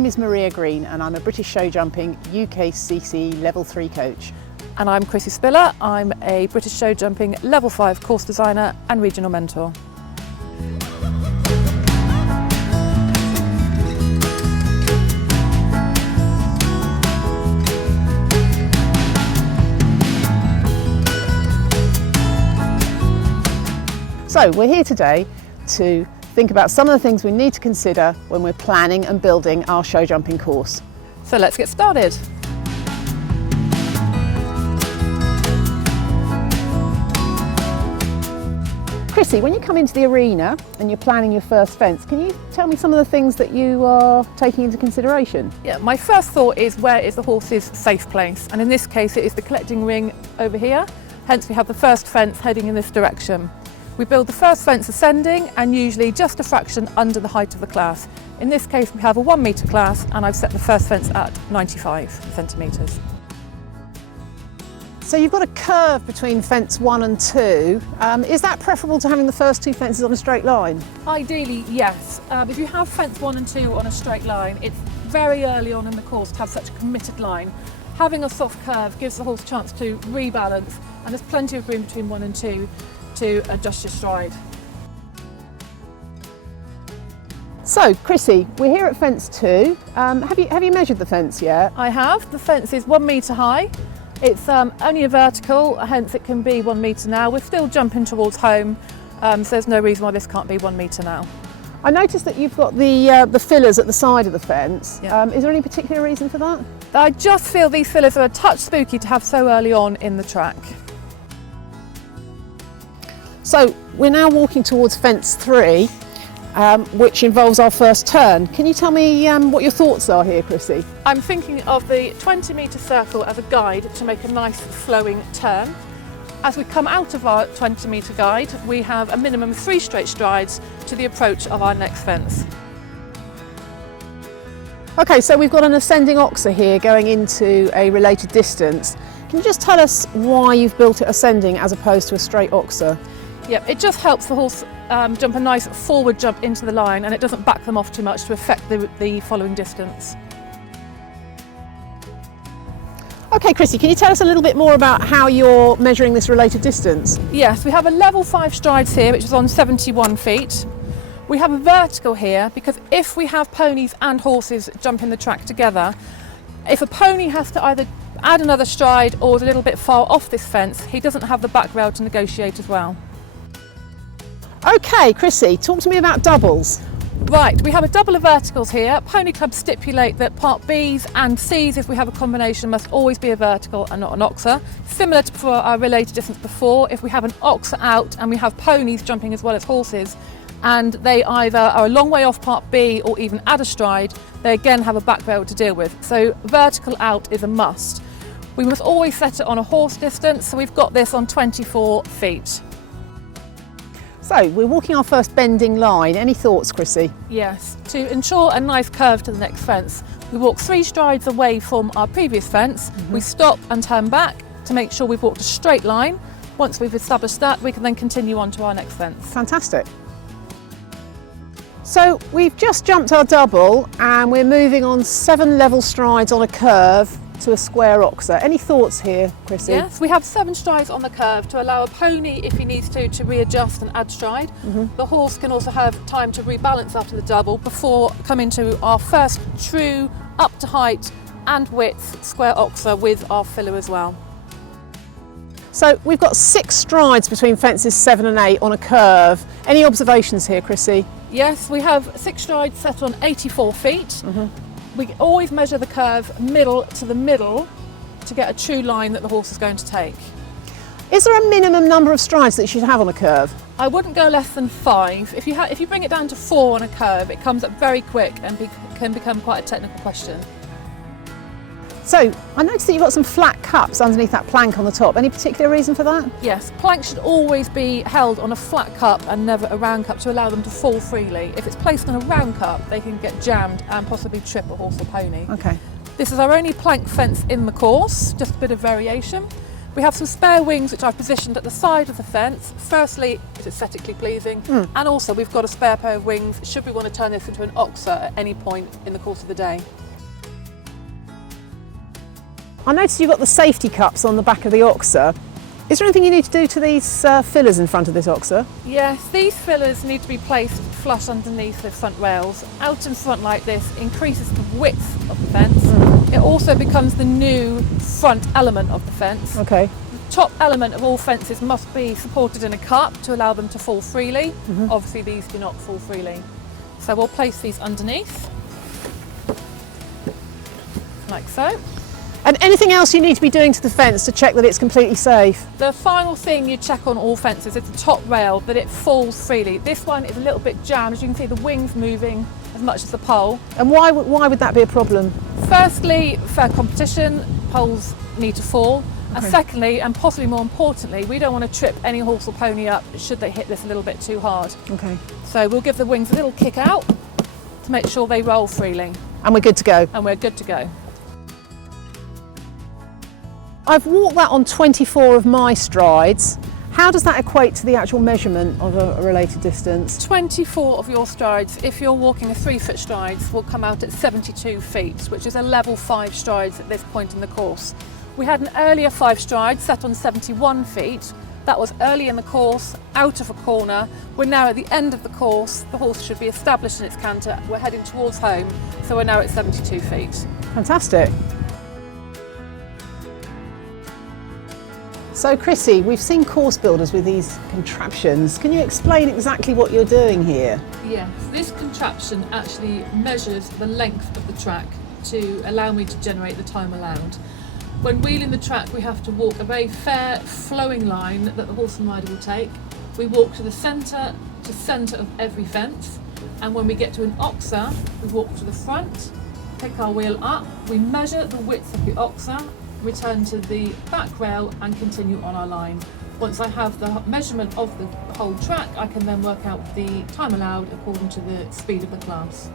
name is Maria Green and I'm a British show jumping UKCC Level 3 coach. And I'm Chrissy Spiller. I'm a British show jumping Level 5 course designer and regional mentor. So we're here today to think about some of the things we need to consider when we're planning and building our show jumping course. So let's get started. Chrissy, when you come into the arena and you're planning your first fence, can you tell me some of the things that you are taking into consideration? Yeah, my first thought is where is the horse's safe place? And in this case it is the collecting ring over here, hence we have the first fence heading in this direction. We build the first fence ascending and usually just a fraction under the height of the class. In this case we have a 1 metre class and I've set the first fence at 95 centimetres. So you've got a curve between fence 1 and 2. Is that preferable to having the first two fences on a straight line? Ideally, yes. If you have fence 1 and 2 on a straight line, it's very early on in the course to have such a committed line. Having a soft curve gives the horse a chance to rebalance and there's plenty of room between 1 and 2 to adjust your stride. So, Chrissy, we're here at fence 2. Have you measured the fence yet? I have. The fence is 1 metre high. It's only a vertical, hence it can be 1 metre now. We're still jumping towards home, so there's no reason why this can't be 1 metre now. I noticed that you've got the fillers at the side of the fence. Yeah. Is there any particular reason for that? I just feel these fillers are a touch spooky to have so early on in the track. So we're now walking towards fence 3, which involves our first turn. Can you tell me what your thoughts are here, Chrissy? I'm thinking of the 20 metre circle as a guide to make a nice flowing turn. As we come out of our 20 metre guide, we have a minimum of 3 straight strides to the approach of our next fence. Okay, so we've got an ascending oxer here going into a related distance. Can you just tell us why you've built it ascending as opposed to a straight oxer? Yep, it just helps the horse jump a nice forward jump into the line and it doesn't back them off too much to affect the following distance. Okay, Chrissy, can you tell us a little bit more about how you're measuring this related distance? Yes, we have a level 5 strides here, which is on 71 feet. We have a vertical here because if we have ponies and horses jumping the track together, if a pony has to either add another stride or is a little bit far off this fence, he doesn't have the back rail to negotiate as well. Okay, Chrissy, talk to me about doubles. Right, we have a double of verticals here. Pony clubs stipulate that part Bs and Cs, if we have a combination, must always be a vertical and not an oxer. Similar to for our related distance before, if we have an oxer out and we have ponies jumping as well as horses, and they either are a long way off part B or even add a stride, they again have a back rail to deal with. So vertical out is a must. We must always set it on a horse distance, so we've got this on 24 feet. So we're walking our first bending line. Any thoughts, Chrissy? Yes, to ensure a nice curve to the next fence, we walk 3 strides away from our previous fence. We stop and turn back to make sure we've walked a straight line. Once we've established that, we can then continue on to our next fence. Fantastic. So we've just jumped our double and we're moving on 7 level strides on a curve to a square oxer. Any thoughts here, Chrissy? Yes, we have 7 strides on the curve to allow a pony, if he needs to readjust and add stride. The horse can also have time to rebalance after the double before coming to our first true up to height and width square oxer with our filler as well. So we've got 6 strides between fences 7 and 8 on a curve. Any observations here, Chrissy? Yes, we have 6 strides set on 84 feet. We always measure the curve middle to the middle to get a true line that the horse is going to take. Is there a minimum number of strides that you should have on a curve? I wouldn't go less than 5. If you bring it down to 4 on a curve, it comes up very quick and can become quite a technical question. So I noticed that you've got some flat cups underneath that plank on the top. Any particular reason for that? Yes, planks should always be held on a flat cup and never a round cup to allow them to fall freely. If it's placed on a round cup, they can get jammed and possibly trip a horse or pony. Okay. This is our only plank fence in the course, just a bit of variation. We have some spare wings which I've positioned at the side of the fence. Firstly, it's aesthetically pleasing, and also we've got a spare pair of wings should we want to turn this into an oxer at any point in the course of the day. I noticed you've got the safety cups on the back of the oxer. Is there anything you need to do to these fillers in front of this oxer? Yes, these fillers need to be placed flush underneath the front rails. Out in front like this increases the width of the fence. It also becomes the new front element of the fence. Okay. The top element of all fences must be supported in a cup to allow them to fall freely. Obviously these do not fall freely. So we'll place these underneath, like so. And anything else you need to be doing to the fence to check that it's completely safe? The final thing you check on all fences is the top rail, that it falls freely. This one is a little bit jammed, as you can see the wings moving as much as the pole. And why would that be a problem? Firstly, fair competition, poles need to fall. And Okay. secondly, and possibly more importantly, we don't want to trip any horse or pony up should they hit this a little bit too hard. Okay. So we'll give the wings a little kick out to make sure they roll freely, And we're good to go. and we're good to go. I've walked that on 24 of my strides. How does that equate to the actual measurement of a related distance? 24 of your strides, if you're walking a 3-foot strides, will come out at 72 feet, which is a level 5 strides at this point in the course. We had an earlier 5 strides set on 71 feet. That was early in the course, out of a corner. We're now at the end of the course. The horse should be established in its canter. We're heading towards home, so we're now at 72 feet. Fantastic. So Chrissy, we've seen course builders with these contraptions. Can you explain exactly what you're doing here? Yes, this contraption actually measures the length of the track to allow me to generate the time allowed. When wheeling the track, we have to walk a very fair flowing line that the horse and rider will take. We walk to the centre of every fence, and when we get to an oxer, we walk to the front, pick our wheel up, we measure the width of the oxer, return to the back rail and continue on our line. Once I have the measurement of the whole track, I can then work out the time allowed according to the speed of the class.